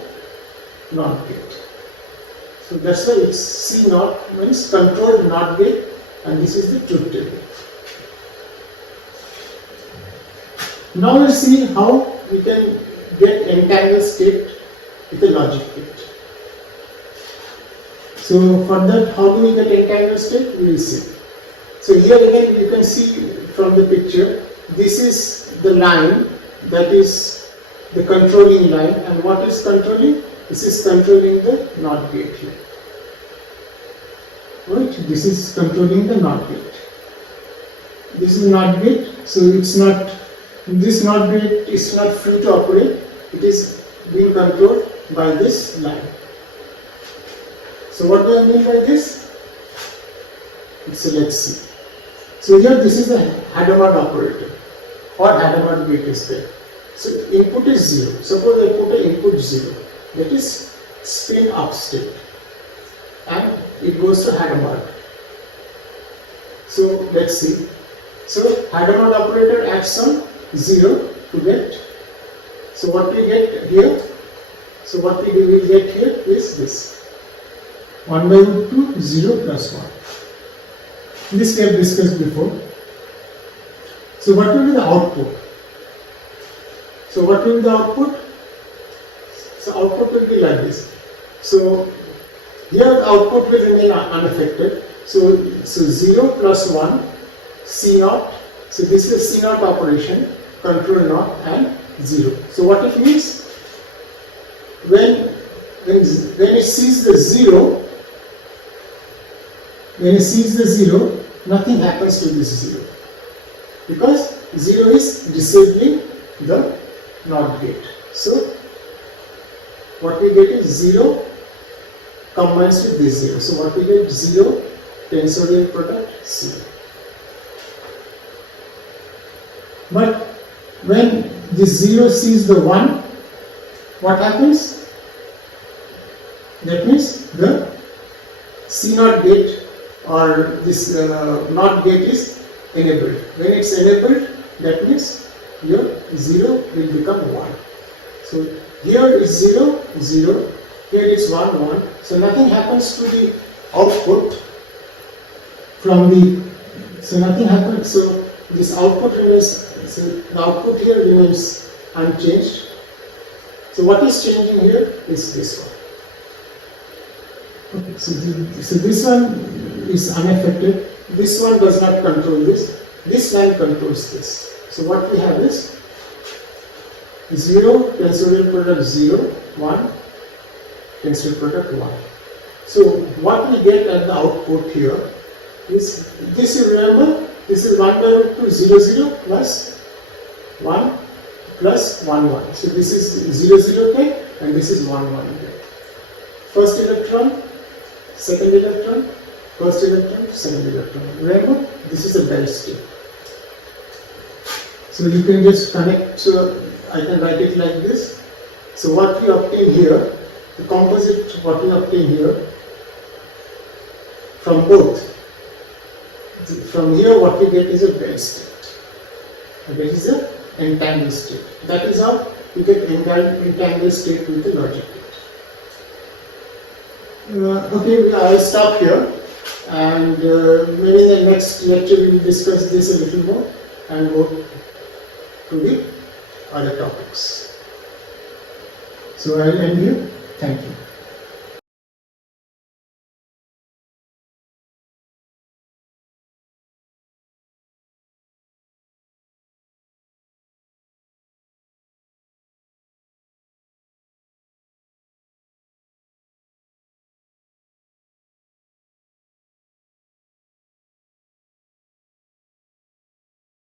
NOT gate. So that's why it's C0 means controlled NOT gate, and this is the truth table. Now we'll see how we can get entangled state with a logic gate. So for that, how do we get entangled state? We will see. So here again you can see from the picture, this is the line that is the controlling line, and what is controlling? This is controlling the NOT gate here. Right? This is controlling the NOT gate. This is NOT gate, so it's not, this NOT gate is not free to operate, it is being controlled by this line. So what do I mean by this? So let's see. So here this is the Hadamard operator, or Hadamard gate is there. So input is 0. Suppose I put an input 0, that is spin up state, and it goes to Hadamard. So let's see. So Hadamard operator acts on 0 to get. So what we get here? So what we will get here is this 1 by root 2, 0 plus 1. This we have discussed before. So what will be the output? So what will be the output? So output will be like this. So here the output will remain unaffected. So 0 plus 1, C0. So this is C0 operation, control 0 and 0. So what it means? When it sees the 0, nothing happens to this 0. Because 0 is disabling the NOT gate. So what we get is 0 combines with this 0. So what we get? 0 tensorial product 0. But when this 0 sees the 1, what happens? That means the C0 gate or this NOT gate is enabled. When it's enabled, that means your 0 will become 1. So here is 0, 0, here it's 1, 1. So nothing happens to the output from the, so nothing happens, so this output remains, so the output here remains unchanged. So what is changing here is this one. Okay, so this one is unaffected, this one does not control this line controls this. So what we have is 0 tensorial product 0, 1 tensorial product 1. So what we get at the output here is, this you remember, this is 1 by root 2, 0, 0 plus 1 plus 1 1. So this is 0 0 k and this is 1 1 k. First electron, second electron, first electron, second electron. Remember, this is a belt state. So you can just connect, so I can write it like this. So what we obtain here, the composite what we obtain here from both, from here what we get is a belt state. And that is a entangled state. That is how you get entangled state with the logic gate. Okay, I'll stop here, and maybe in the next lecture we will discuss this a little more and go to the other topics. So I'll end here. Thank you.